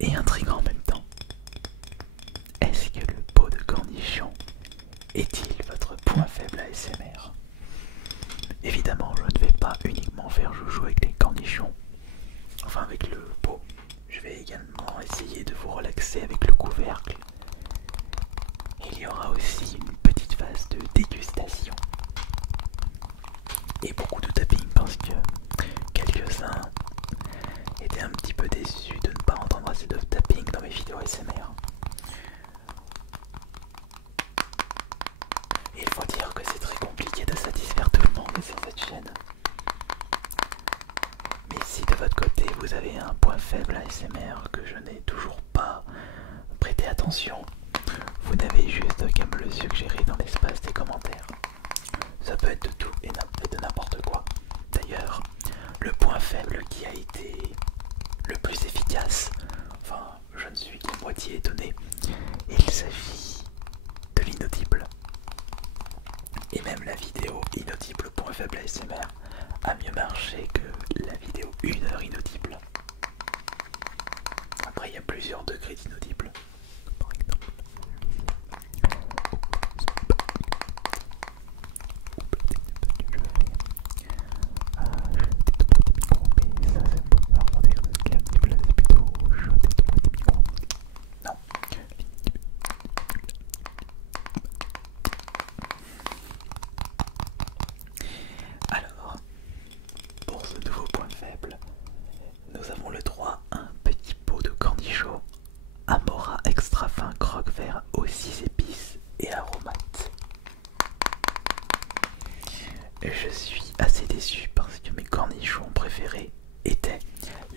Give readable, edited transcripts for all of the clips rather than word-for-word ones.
et intriguant en même temps. Est-ce que le pot de cornichon est-il votre point faible ASMR? Évidemment, je ne vais pas uniquement faire joujou avec les cornichons, enfin avec le pot. Je vais également essayer de vous relaxer avec le couvercle. Il y aura aussi une petite phase de dégustation. Et beaucoup de tapping parce que quelques-uns étaient un petit peu déçus de ne pas entendre assez de tapping dans mes vidéos ASMR. Il faut dire que c'est très compliqué de satisfaire tout le monde sur cette chaîne. Mais si de votre côté vous avez un point faible ASMR que je n'ai toujours pas prêté attention, vous n'avez juste qu'à me le suggérer dans l'espace des commentaires. Ça peut être de tout et de n'importe quoi. D'ailleurs, le point faible qui a été le plus efficace, enfin je ne suis qu'à moitié étonné, il s'agit de l'inaudible. Et même la vidéo inaudible point faible ASMR a mieux marché que la vidéo 1 heure inaudible. Après il y a plusieurs degrés d'inaudible. Par exemple, non. Alors, pour ce nouveau point faible, nous avons le droit à un petit pot de cornichons Amora extra fin croque vert aux 6 épices et aromates. Je suis assez déçu parce que mes cornichons préférés étaient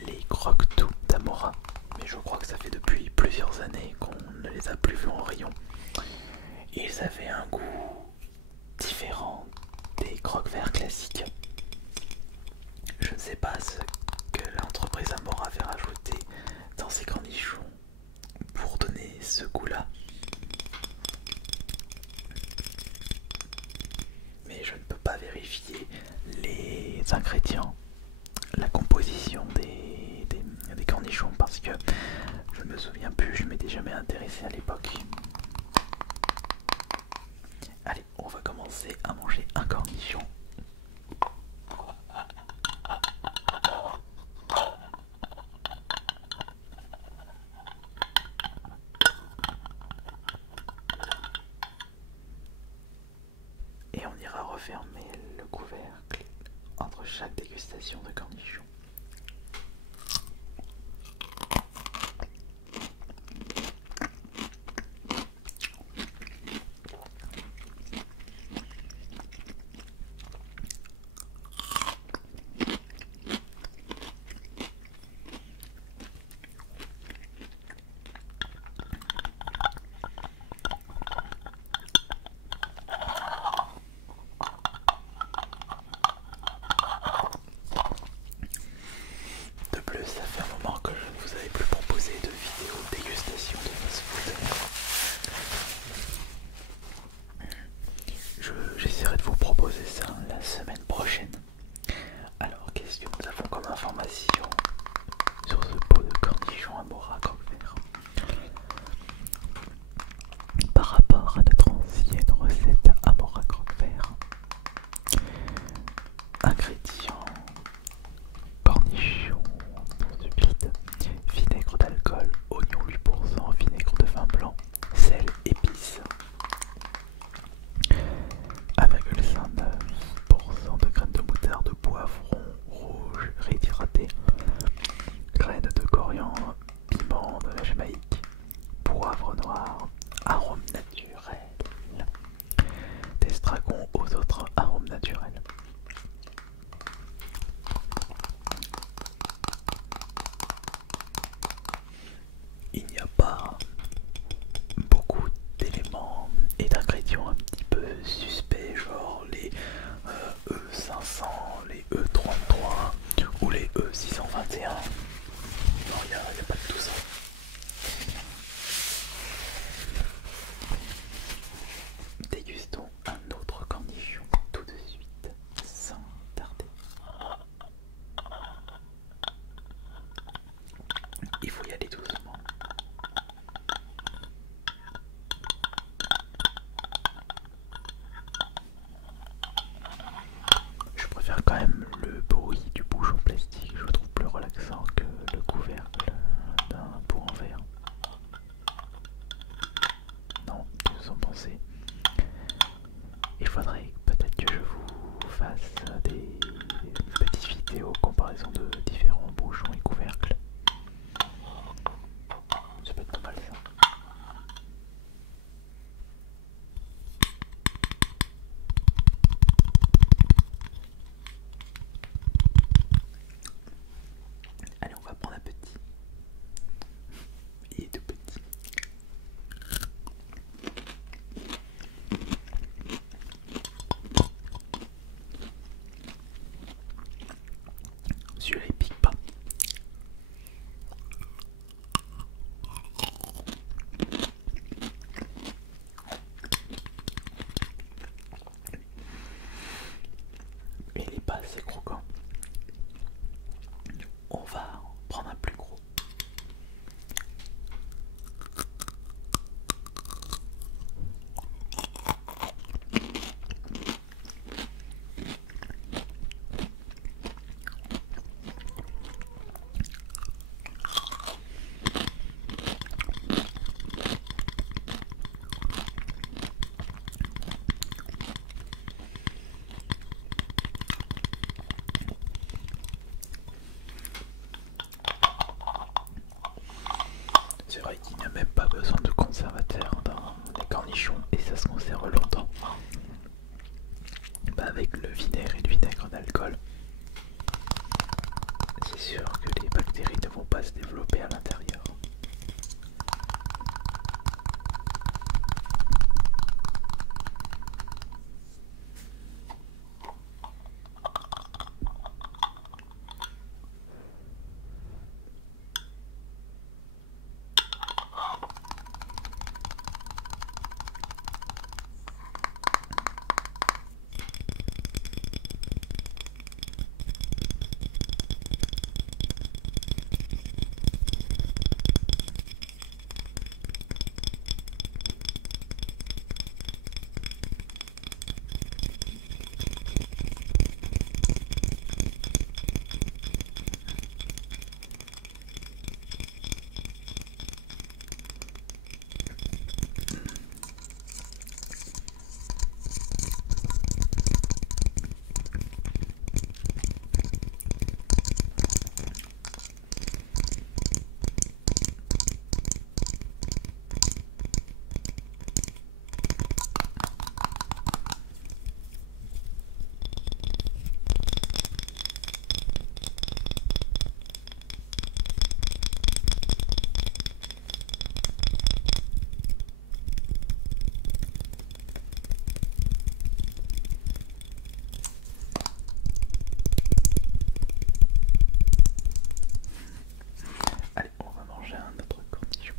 les croque-tout d'Amora. Mais je crois que ça fait depuis plusieurs années qu'on ne les a plus vus en rayon. Ils avaient un goût différent des croque verts classiques. Je ne sais pas ce que l'entreprise Amora avait rajouté dans ses cornichons pour donner ce goût-là. Mais je ne peux pas vérifier les ingrédients, la composition des cornichons parce que je ne me souviens plus, je m'étais jamais intéressé à l'époque. Allez, on va commencer à manger un cornichon. Et on ira refermer le couvercle entre chaque dégustation de cornichons. De plus, ça fait un moment que je ne vous avais plus proposé de vidéo dégustation de fast-food. J'essaierai de vous proposer ça la semaine prochaine. Alors, qu'est-ce que nous avons comme information sur ce pot de cornichons Amora croque vert? Par rapport à notre ancienne recette Amora croque vert, ingrédients: cornichons vide, vinaigre d'alcool, oignon 8%, vinaigre de vin blanc, sel, épices, 1,59% de graines de moutarde, de poivron rouge réhydraté, graines de coriandre, piment de la Jamaïque, poivre noir, arôme naturel, d'estragon aux autres arômes naturels. Il n'y a pas beaucoup d'éléments et d'ingrédients un petit peu suspects, genre les E500, les E33 ou les E621. Non, il n'y a pas de tout ça. cornichons et ça se conserve longtemps. Bah, avec le vinaigre et le vinaigre d'alcool, c'est sûr que les bactéries ne vont pas se développer à l'intérieur. Allez, on va manger un autre cornichon.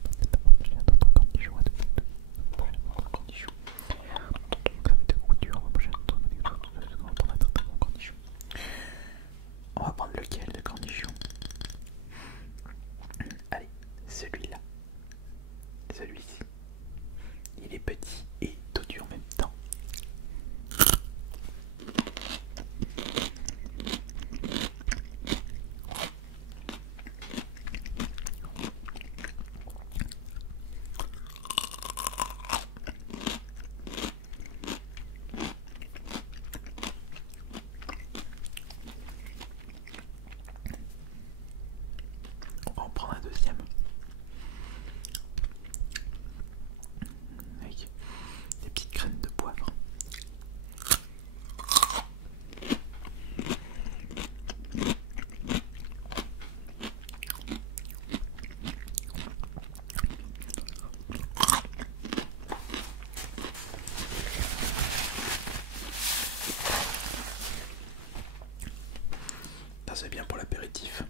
On va prendre lequel de cornichon? Allez, celui-là. Celui-ci. Il est petit et dodu en même temps. On va en prendre un deuxième. Avec des petites graines de poivre. Ça c'est bien pour l'apéritif.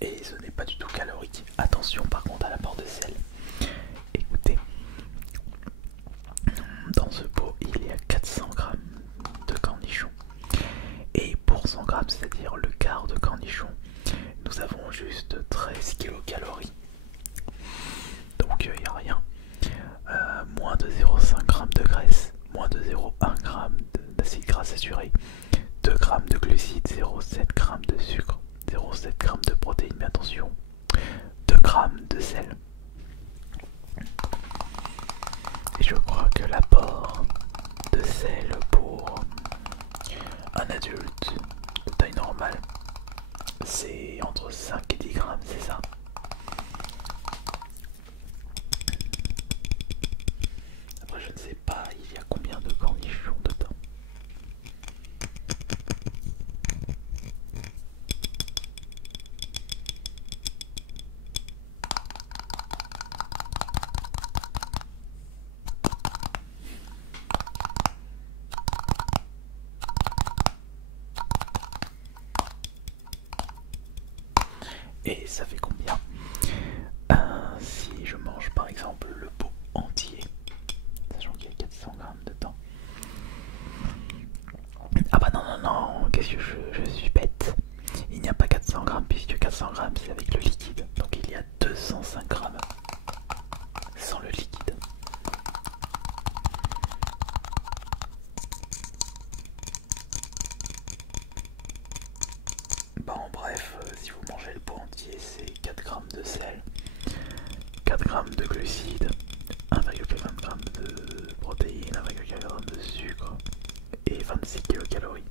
Et ce n'est pas du tout calorique. Attention par contre à l'apport de sel. Écoutez, dans ce pot il y a 400 g de cornichons. Et pour 100 g, c'est-à-dire le quart de cornichon, nous avons juste 13 kilocalories. Donc il n'y a rien. Moins de 0,5 g de graisse, moins de 0,1 g d'acide gras saturé, 2 g de glucides, 0,7 g de sucre, 0,7 g de protéines, mais attention, 2 g de sel. Et je crois que l'apport de sel pour un adulte de taille normale, c'est entre 5 et 10 grammes, c'est ça? Après je ne sais pas, il y a combien de cornichons dedans. Et ça fait combien si je mange par exemple le pot entier, sachant qu'il y a 400 grammes dedans? Ah bah non, non, non, qu'est-ce que je suis bête. Il n'y a pas 400 grammes puisque 400 grammes c'est avec le liquide. Donc il y a 205 grammes sans le liquide. Bah en bref, si vous mangez le pot entier, c'est 4 grammes de sel, 4 grammes de glucides, 1,4 g de protéines, 1,4 g de sucre et 26 kilocalories.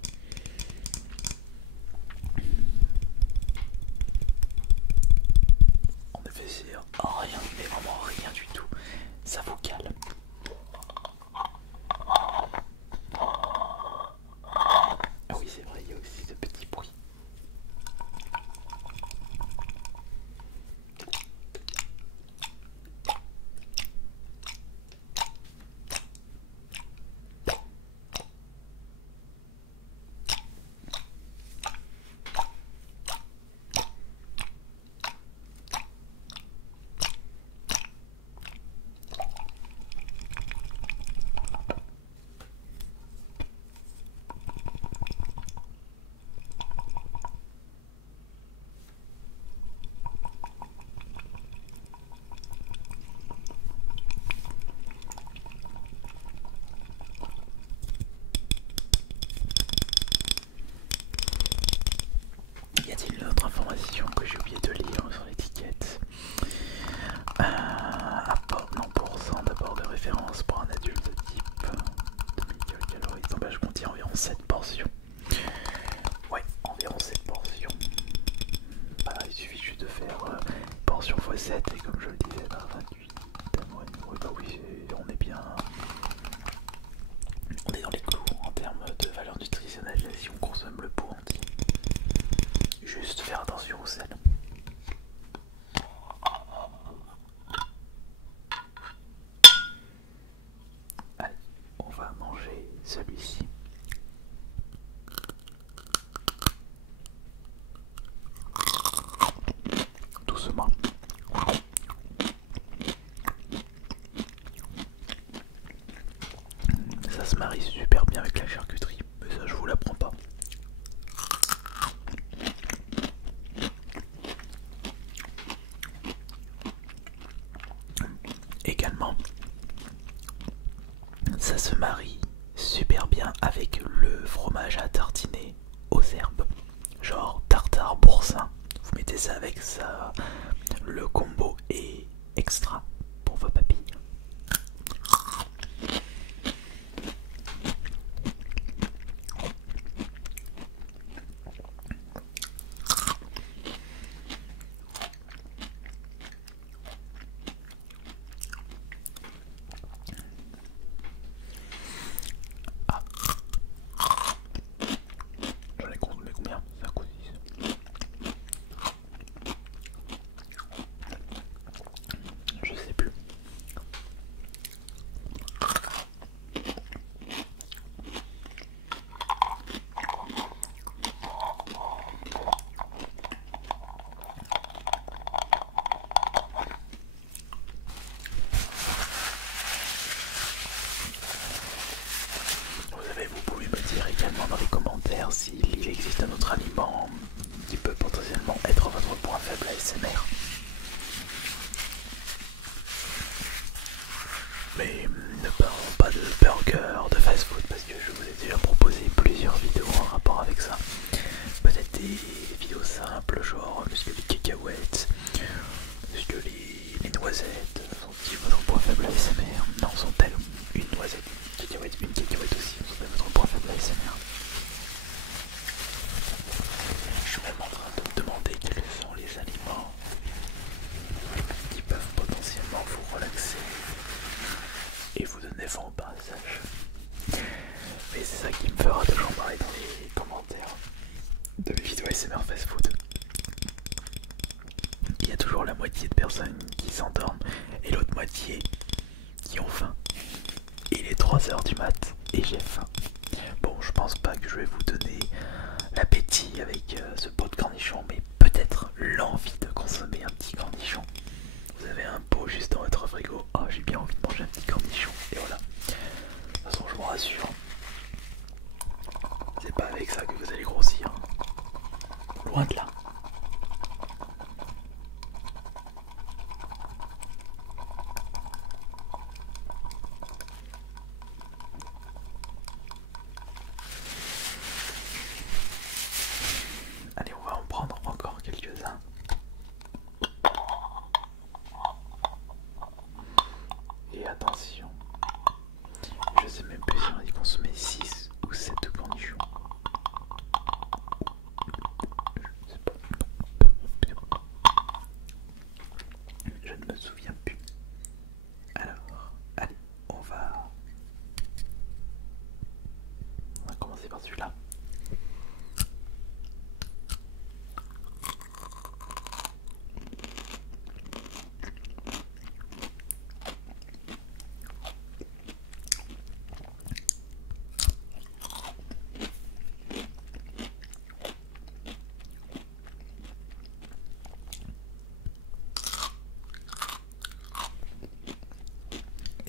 et j'ai faim. Bon, je pense pas que je vais vous donner l'appétit avec ce pot de cornichons, mais peut-être l'envie de consommer un petit cornichon. Vous avez un pot juste dans votre frigo. Oh, j'ai bien envie de manger un petit cornichon. Et voilà. De toute façon, je vous rassure, c'est pas avec ça que vous allez grossir. Loin de là. Allez, on va en prendre encore quelques-uns. Et attention, je sais même plus si on a dit consommer 6 ou 7 cornichons. Je sais pas. Je ne me souviens plus. Alors, allez, on va commencer par celui-là.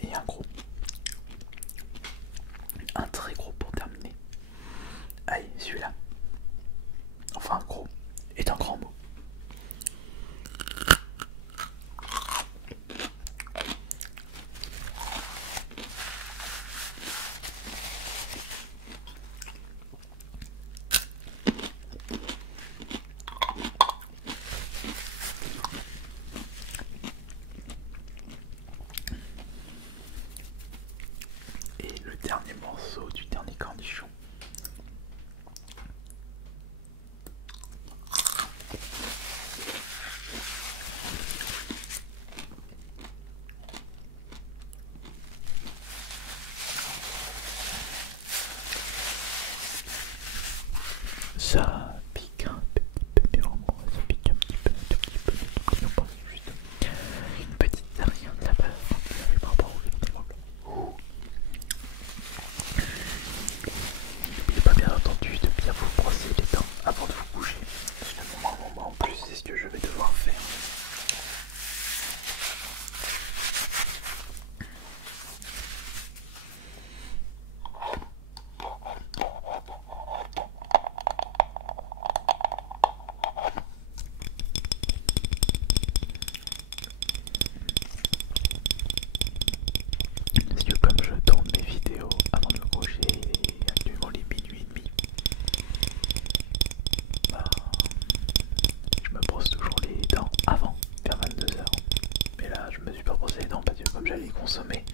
Et un gros. Un très gros pour terminer. Allez, celui-là. Enfin, gros est un grand mot. Et le dernier morceau du dernier cornichon. Ça pique un petit peu, mais vraiment, ça pique un petit peu, un tout petit peu, on pense juste une petite rien de saveur par rapport au vinaigre. N'oubliez pas bien entendu de bien vous brosser les dents avant de vous coucher. Parce que moment en plus, c'est ce que je vais devoir faire. Parce que comme je tourne mes vidéos avant de me coucher, actuellement les minuit et demi, bah, je me brosse toujours les dents avant, vers 22 h. Mais là, je me suis pas brossé les dents parce que comme j'allais consommer,